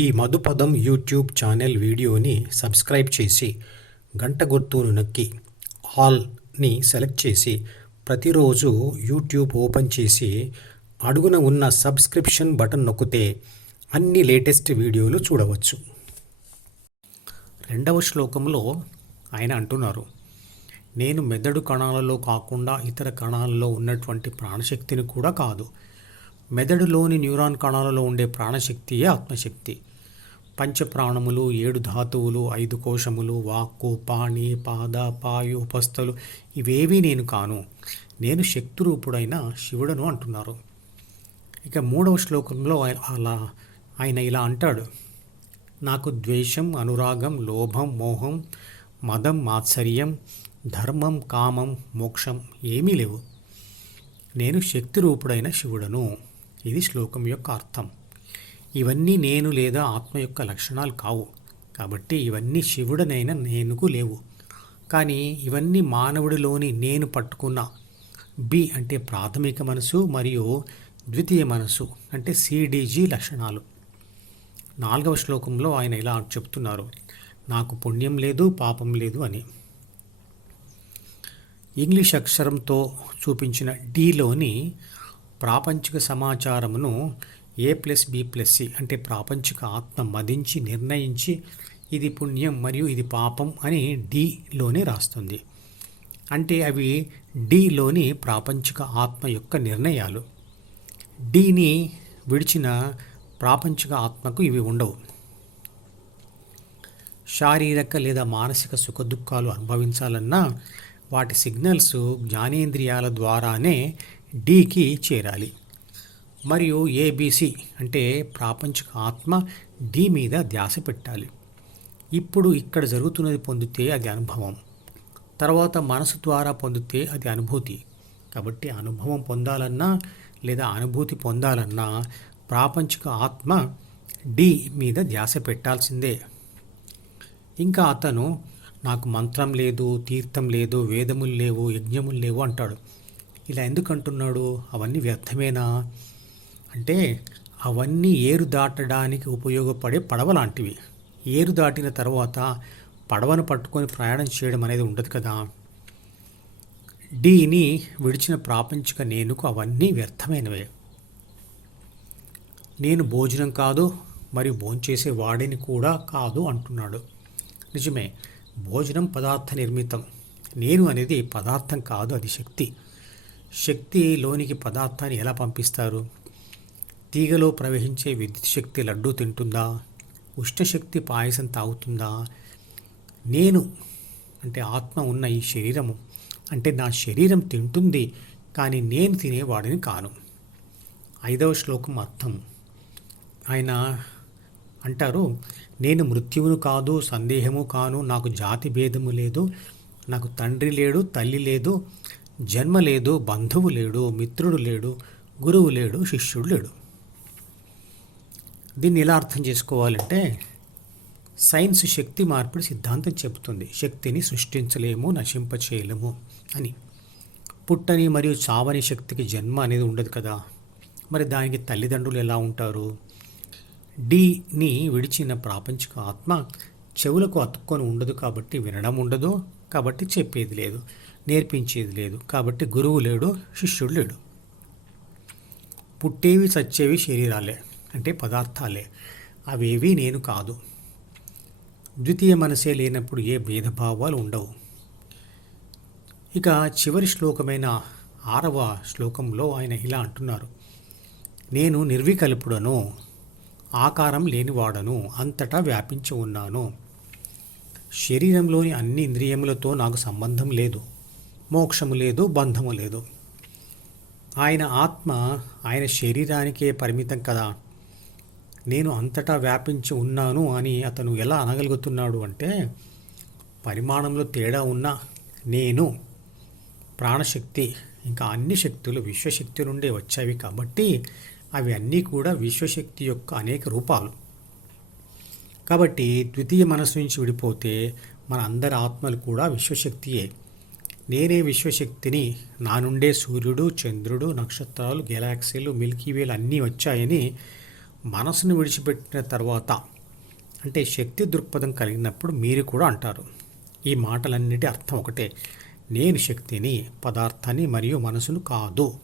ఈ Madhupadam YouTube channel వీడియోని subscribe చేసి గంట గుర్తును నొక్కి ఆల్ని సెలెక్ట్ చేసి ప్రతిరోజు యూట్యూబ్ ఓపెన్ చేసి అడుగున ఉన్న సబ్స్క్రిప్షన్ బటన్ నొక్కితే అన్ని లేటెస్ట్ వీడియోలు చూడవచ్చు. రెండవ శ్లోకంలో ఆయన అంటున్నారు నేను మెదడు కణాలలో కాకుండా ఇతర కణాలలో ఉన్నటువంటి ప్రాణశక్తిని కూడా కాదు. మెదడులోని న్యూరాన్ కణాలలో ఉండే ప్రాణశక్తియే ఆత్మశక్తి. పంచప్రాణములు ఏడు ధాతువులు ఐదు కోశములు వాక్కు పాణి పాద పాయు ఉపస్థలు ఇవేవీ నేను కాను. నేను శక్తి రూపుడైన శివుడను అంటున్నారు. ఇక మూడవ శ్లోకంలో అలా ఆయన ఇలా అంటాడు. నాకు ద్వేషం అనురాగం లోభం మోహం మదం మాత్సర్యం ధర్మం కామం మోక్షం ఏమీ లేవు. నేను శక్తి రూపుడైన శివుడను. ఇది శ్లోకం యొక్క అర్థం. ఇవన్నీ నేను లేదా ఆత్మ యొక్క లక్షణాలు కావు. కాబట్టి ఇవన్నీ శివుడనైన నేనుకు లేవు. కానీ ఇవన్నీ మానవుడిలోని నేను పట్టుకున్న బి అంటే ప్రాథమిక మనసు మరియు ద్వితీయ మనసు అంటే సిడిజి లక్షణాలు. నాలుగవ శ్లోకంలో ఆయన ఇలా చెప్తున్నారు. నాకు పుణ్యం లేదు పాపం లేదు అని. ఇంగ్లీష్ అక్షరంతో చూపించిన డీలోని ప్రాపంచిక సమాచారమును A plus B plus C అంటే ప్రాపంచిక ఆత్మ మదించి నిర్ణయించి ఇది పుణ్యం మరియు ఇది పాపం అని డిలోనే రాస్తుంది. అంటే అవి డిలోని ప్రాపంచిక ఆత్మ యొక్క నిర్ణయాలు. డీని విడిచిన ప్రాపంచిక ఆత్మకు ఇవి ఉండవు. శారీరక లేదా మానసిక సుఖదుఖాలు అనుభవించాలన్నా వాటి సిగ్నల్స్ జ్ఞానేంద్రియాల ద్వారానే డికి చేరాలి. మరియు ఏబిసి అంటే ప్రాపంచిక ఆత్మ డి మీద ధ్యాస పెట్టాలి. ఇప్పుడు ఇక్కడ జరుగుతున్నది పొందితే అది అనుభవం. తర్వాత మనసు ద్వారా పొందితే అది అనుభూతి. కాబట్టి అనుభవం పొందాలన్నా లేదా అనుభూతి పొందాలన్నా ప్రాపంచిక ఆత్మ డి మీద ధ్యాస పెట్టాల్సిందే. ఇంకా అతను నాకు మంత్రం లేదు తీర్థం లేదు వేదములు లేవు యజ్ఞములు లేవు అంటాడు. ఇలా ఎందుకు అంటున్నాడు అవన్నీ వ్యర్థమేనా? అంటే అవన్నీ ఏరు దాటడానికి ఉపయోగపడే పడవ లాంటివి ఏరు దాటిన తర్వాత పడవను పట్టుకొని ప్రయాణం చేయడం అనేది ఉండదు కదా. డీని విడిచిన ప్రాపంచిక నేనుకు అవన్నీ వ్యర్థమైనవే. నేను భోజనం కాదు మరియు భోంచేసే వాడిని కూడా కాదు అంటున్నాడు. నిజమే భోజనం పదార్థ నిర్మితం. నేను అనేది పదార్థం కాదు అది శక్తి. శక్తి లోనికి పదార్థాన్ని ఎలా పంపిస్తారు? తీగలో ప్రవహించే విద్యుత్ శక్తి లడ్డూ తింటుందా? ఉష్ణశక్తి పాయసం తాగుతుందా? నేను అంటే ఆత్మ ఉన్న ఈ శరీరము అంటే నా శరీరం తింటుంది కానీ నేను తినేవాడిని కాను. ఐదవ శ్లోకం అర్థం. ఆయన అంటారు నేను మృత్యువును కాదు సందేహము కాను నాకు జాతి భేదము లేదు నాకు తండ్రి లేడు తల్లి లేదు జన్మ లేదు బంధువు లేడు మిత్రుడు లేడు గురువు లేడు శిష్యుడు లేడు. దీన్ని ఎలా అర్థం చేసుకోవాలంటే సైన్స్ శక్తి మార్పిడి సిద్ధాంతం చెబుతుంది. శక్తిని సృష్టించలేము నశింపచేయలేము అని. పుట్టని మరియు చావని శక్తికి జన్మ అనేది ఉండదు కదా. మరి దానికి తల్లిదండ్రులు ఎలా ఉంటారు? డీని విడిచిన ప్రాపంచిక ఆత్మ చెవులకు అతుక్కొని ఉండదు కాబట్టి వినడం ఉండదు కాబట్టి చెప్పేది లేదు. నేర్పించేది లేదు. కాబట్టి గురువు లేడు శిష్యుడు లేడు. పుట్టేవి చచ్చేవి శరీరాలే అంటే పదార్థాలే. అవేవి నేను కాదు. ద్వితీయ మనసే లేనప్పుడు ఏ భేదభావాలు ఉండవు. ఇక చివరి శ్లోకమైన ఆరవ శ్లోకంలో ఆయన ఇలా అంటున్నారు. నేను నిర్వికల్పుడను ఆకారం లేనివాడను అంతటా వ్యాపించి ఉన్నాను. శరీరంలోని అన్ని ఇంద్రియములతో నాకు సంబంధం లేదు. మోక్షము లేదు బంధము లేదు. ఆయన ఆత్మ ఆయన శరీరానికే పరిమితం కదా. నేను అంతటా వ్యాపించి ఉన్నాను అని అతను ఎలా అనగలుగుతున్నాడు అంటే పరిమాణంలో తేడా ఉన్న నేను ప్రాణశక్తి ఇంకా అన్ని శక్తులు విశ్వశక్తి నుండే వచ్చాయి కాబట్టి అవి అన్నీ కూడా విశ్వశక్తి యొక్క అనేక రూపాలు. కాబట్టి ద్వితీయ మనసు నుంచి విడిపోతే మన అందరి ఆత్మలు కూడా విశ్వశక్తియే. నేనే విశ్వశక్తిని నా నుండే సూర్యుడు చంద్రుడు నక్షత్రాలు గెలాక్సీలు మిల్కీవేలు అన్నీ వచ్చాయని మనసును విడిచిపెట్టిన తర్వాత అంటే శక్తి దృక్పథం కలిగినప్పుడు మీరు కూడా అంటారు. ఈ మాటలన్నిటి అర్థం ఒకటే. నేను శక్తిని పదార్థాన్ని మరియు మనసును కాదు.